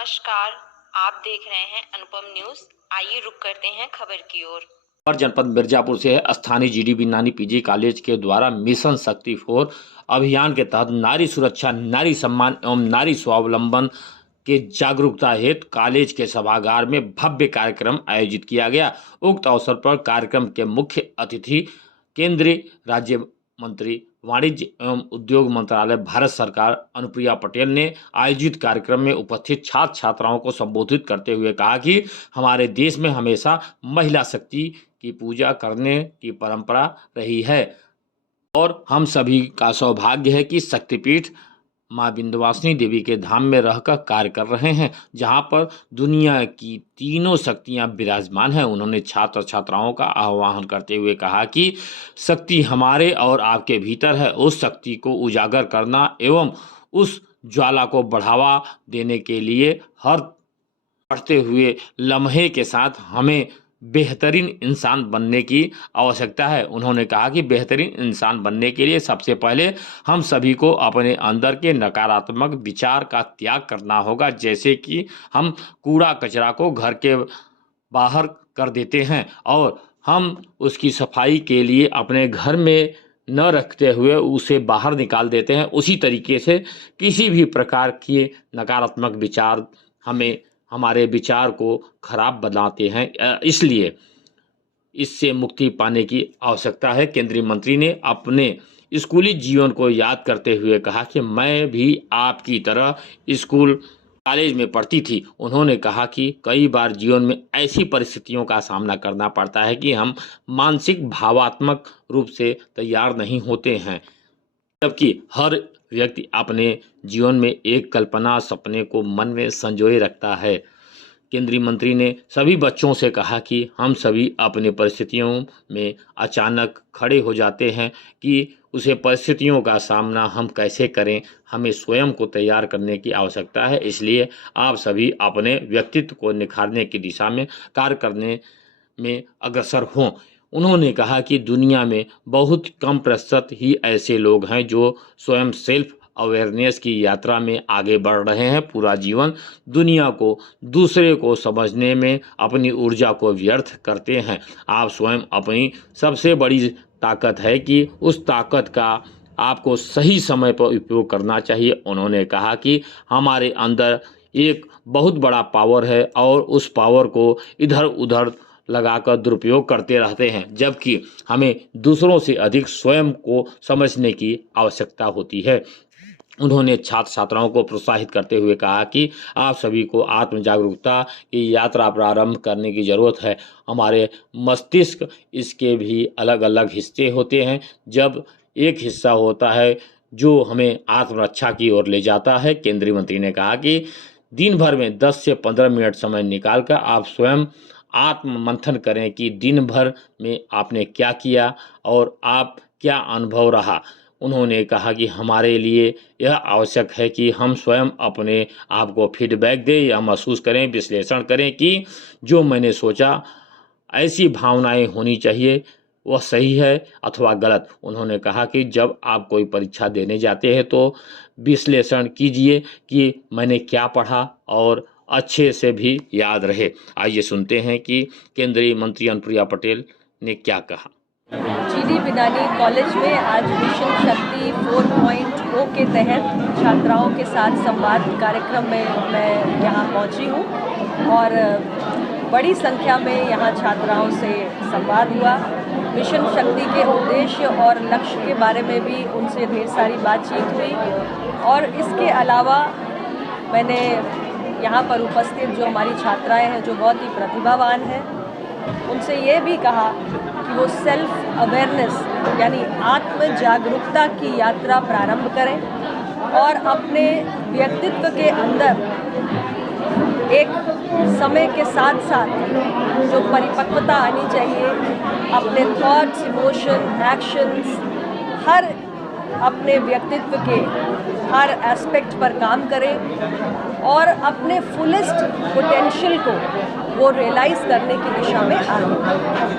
नमस्कार, आप देख रहे हैं अनुपम न्यूज। आइए रुक करते हैं खबर की ओर। और जनपद मिर्जापुर से स्थानीय जीडीबी नानी पीजी कॉलेज के द्वारा मिशन शक्ति 4 अभियान के तहत नारी सुरक्षा, नारी सम्मान एवं नारी स्वावलंबन के जागरूकता हेतु कॉलेज के सभागार में भव्य कार्यक्रम आयोजित किया गया। उक्त अवसर पर कार्यक्रम के मुख्य अतिथि केंद्रीय राज्य मंत्री वाणिज्य एवं उद्योग मंत्रालय भारत सरकार अनुप्रिया पटेल ने आयोजित कार्यक्रम में उपस्थित छात्र छात्राओं को संबोधित करते हुए कहा कि हमारे देश में हमेशा महिला शक्ति की पूजा करने की परंपरा रही है और हम सभी का सौभाग्य है कि शक्तिपीठ मां विंध्यवासिनी देवी के धाम में रहकर कार्य कर रहे हैं, जहां पर दुनिया की तीनों शक्तियां विराजमान हैं। उन्होंने छात्र छात्राओं का आह्वान करते हुए कहा कि शक्ति हमारे और आपके भीतर है। उस शक्ति को उजागर करना एवं उस ज्वाला को बढ़ावा देने के लिए हर बढ़ते हुए लम्हे के साथ हमें बेहतरीन इंसान बनने की आवश्यकता है। उन्होंने कहा कि बेहतरीन इंसान बनने के लिए सबसे पहले हम सभी को अपने अंदर के नकारात्मक विचार का त्याग करना होगा, जैसे कि हम कूड़ा कचरा को घर के बाहर कर देते हैं और हम उसकी सफाई के लिए अपने घर में न रखते हुए उसे बाहर निकाल देते हैं। उसी तरीके से किसी भी प्रकार के नकारात्मक विचार हमारे विचार को खराब बनाते हैं, इसलिए इससे मुक्ति पाने की आवश्यकता है। केंद्रीय मंत्री ने अपने स्कूली जीवन को याद करते हुए कहा कि मैं भी आपकी तरह स्कूल कॉलेज में पढ़ती थी। उन्होंने कहा कि कई बार जीवन में ऐसी परिस्थितियों का सामना करना पड़ता है कि हम मानसिक भावात्मक रूप से तैयार नहीं होते हैं, जबकि हर व्यक्ति अपने जीवन में एक कल्पना सपने को मन में संजोए रखता है। केंद्रीय मंत्री ने सभी बच्चों से कहा कि हम सभी अपनी परिस्थितियों में अचानक खड़े हो जाते हैं कि उसे परिस्थितियों का सामना हम कैसे करें। हमें स्वयं को तैयार करने की आवश्यकता है, इसलिए आप सभी अपने व्यक्तित्व को निखारने की दिशा में कार्य करने में अग्रसर हों। उन्होंने कहा कि दुनिया में बहुत कम प्रतिशत ही ऐसे लोग हैं जो स्वयं सेल्फ अवेयरनेस की यात्रा में आगे बढ़ रहे हैं। पूरा जीवन दुनिया को दूसरे को समझने में अपनी ऊर्जा को व्यर्थ करते हैं। आप स्वयं अपनी सबसे बड़ी ताकत है कि उस ताकत का आपको सही समय पर उपयोग करना चाहिए। उन्होंने कहा कि हमारे अंदर एक बहुत बड़ा पावर है और उस पावर को इधर उधर लगाकर दुरुपयोग करते रहते हैं, जबकि हमें दूसरों से अधिक स्वयं को समझने की आवश्यकता होती है। उन्होंने छात्र छात्राओं को प्रोत्साहित करते हुए कहा कि आप सभी को आत्म जागरूकता की यात्रा प्रारंभ करने की ज़रूरत है। हमारे मस्तिष्क इसके भी अलग अलग हिस्से होते हैं। जब एक हिस्सा होता है जो हमें आत्मरक्षा की ओर ले जाता है। केंद्रीय मंत्री ने कहा कि दिन भर में 10 से 15 मिनट समय निकालकर आप स्वयं आत्म मंथन करें कि दिन भर में आपने क्या किया और आप क्या अनुभव रहा। उन्होंने कहा कि हमारे लिए यह आवश्यक है कि हम स्वयं अपने आप को फीडबैक दें या महसूस करें, विश्लेषण करें कि जो मैंने सोचा ऐसी भावनाएं होनी चाहिए, वह सही है अथवा गलत। उन्होंने कहा कि जब आप कोई परीक्षा देने जाते हैं तो विश्लेषण कीजिए कि मैंने क्या पढ़ा और अच्छे से भी याद रहे। आइए सुनते हैं कि केंद्रीय मंत्री अनुप्रिया पटेल ने क्या कहा। जीडीबी नानी कॉलेज में आज मिशन शक्ति 4.0 के तहत छात्राओं के साथ संवाद कार्यक्रम में मैं यहाँ पहुँची हूँ और बड़ी संख्या में यहाँ छात्राओं से संवाद हुआ। मिशन शक्ति के उद्देश्य और लक्ष्य के बारे में भी उनसे ढेर सारी बातचीत हुई और इसके अलावा मैंने यहाँ पर उपस्थित जो हमारी छात्राएं हैं जो बहुत ही प्रतिभावान हैं, उनसे ये भी कहा कि वो सेल्फ अवेयरनेस यानी आत्म जागरूकता की यात्रा प्रारंभ करें और अपने व्यक्तित्व के अंदर एक समय के साथ साथ जो परिपक्वता आनी चाहिए, अपने थॉट्स, इमोशन, एक्शंस, हर अपने व्यक्तित्व के हर एस्पेक्ट पर काम करें और अपने फुलेस्ट पोटेंशियल को वो रियलाइज़ करने की दिशा में आगे बढ़ें।